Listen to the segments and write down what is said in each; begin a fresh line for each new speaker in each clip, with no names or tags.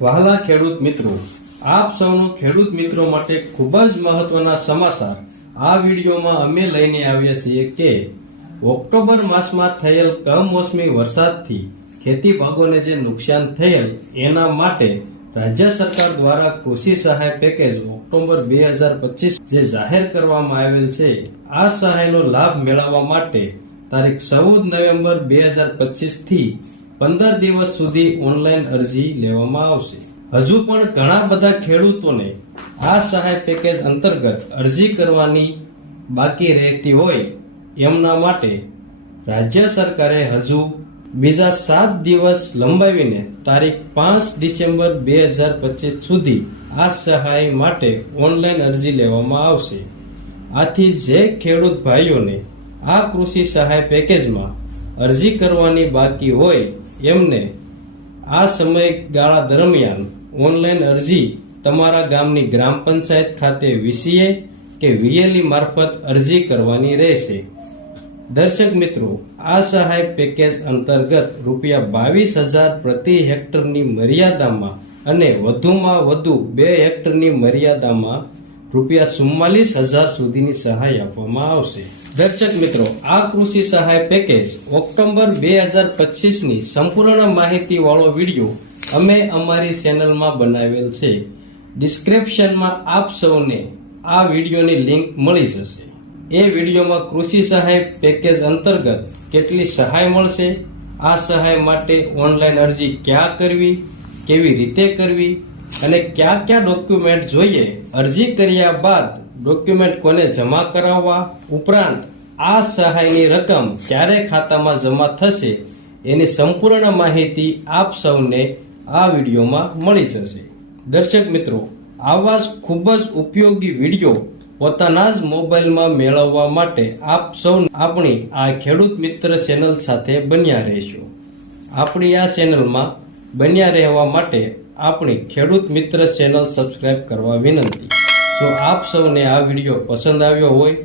વહાલા ખેડૂત મિત્રો, આપ સૌનું ખેડૂત મિત્રો માટે ખૂબ જ મહત્વના સમાચાર આ વિડીયોમાં અમે લઈને આવ્યા છીએ કે ઓક્ટોબર માસમાં થયેલ કમોસમી વરસાદથી ખેતી પાકોને જે નુકસાન થયેલ એના માટે રાજ્ય સરકાર દ્વારા કૃષિ સહાય પેકેજ ઓક્ટોબર બે હજાર પચીસ જે જાહેર કરવામાં આવેલ છે, આ સહાયનો લાભ મેળવવા માટે તારીખ ચૌદ નવેમ્બર બે હજાર પચીસથી પંદર દિવસ સુધી ઓનલાઈન અરજી લેવામાં આવશે. હજુ પણ ઘણા બધા ખેડૂતોને આ સહાય પેકેજ અંતર્ગત અરજી કરવાની બાકી રહેતી હોય એમના માટે રાજ્ય સરકારે હજુ બીજા સાત દિવસ લંબાવીને તારીખ પાંચ ડિસેમ્બર બે હજાર પચીસ સુધી આ સહાય માટે ઓનલાઈન અરજી લેવામાં આવશે. આથી જે ખેડૂત ભાઈઓને આ કૃષિ સહાય પેકેજમાં અરજી કરવાની બાકી હોય એમને આ સમયગાળા દરમિયાન ઓનલાઈન અરજી તમારા ગામની ગ્રામ પંચાયત ખાતે વીસીએ કે વીએલઈ મારફત અરજી કરવાની રહેશે. દર્શક મિત્રો, આ સહાય પેકેજ અંતર્ગત રૂપિયા બાવીસ હજાર પ્રતિ હેક્ટરની મર્યાદામાં અને વધુમાં વધુ બે હેક્ટરની મર્યાદામાં રૂપિયા ચુમ્માલીસ હજાર સુધીની સહાય આપવામાં આવશે. દર્શક મિત્રો, આ કૃષિ સહાય પેકેજ ઓક્ટોબર બે હજાર પચીસની સંપૂર્ણ માહિતી વાળો વીડિયો અમે અમારી ચેનલમાં બનાવેલ છે. ડિસ્ક્રિપ્શનમાં આપ સૌને આ વિડીયોની લિંક મળી જશે. એ વિડીયોમાં કૃષિ સહાય પેકેજ અંતર્ગત કેટલી સહાય મળશે, આ સહાય માટે ઓનલાઈન અરજી ક્યાં કરવી, કેવી રીતે કરવી, અને કયા કયા ડોક્યુમેન્ટ જોઈએ, અરજી કર્યા બાદ ડોક્યુમેન્ટ કોને જમા કરાવવા ઉપરાંત આ સહાયની રકમ ક્યારે ખાતામાં જમા થશે એની સંપૂર્ણ માહિતી આપ સૌને આ વિડીયોમાં મળી જશે. દર્શક મિત્રો, આવા ખૂબ જ ઉપયોગી વીડિયો પોતાના જ મોબાઈલમાં મેળવવા માટે આપ સૌ આપણી આ ખેડૂત મિત્ર ચેનલ સાથે બન્યા રહેશો. આપણી આ ચેનલમાં બન્યા રહેવા માટે આપણી ખેડૂત મિત્ર ચેનલ સબસ્ક્રાઈબ કરવા વિનંતી. જો આપ સૌને આ વીડિયો પસંદ આવ્યો હોય,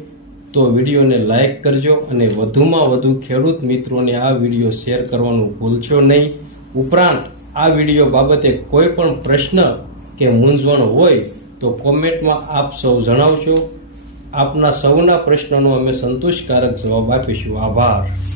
તો વિડીયોને લાઇક કરજો અને વધુમાં વધુ ખેડૂત મિત્રોને આ વીડિયો શેર કરવાનું ભૂલશો નહીં. ઉપરાંત, આ વીડિયો બાબતે કોઈ પણ પ્રશ્ન કે મૂંઝવણ હોય, તો કોમેન્ટમાં આપ સૌ જણાવશો આપના સૌના પ્રશ્નોનો અમે સંતોષકારક જવાબ આપીશું. આભાર.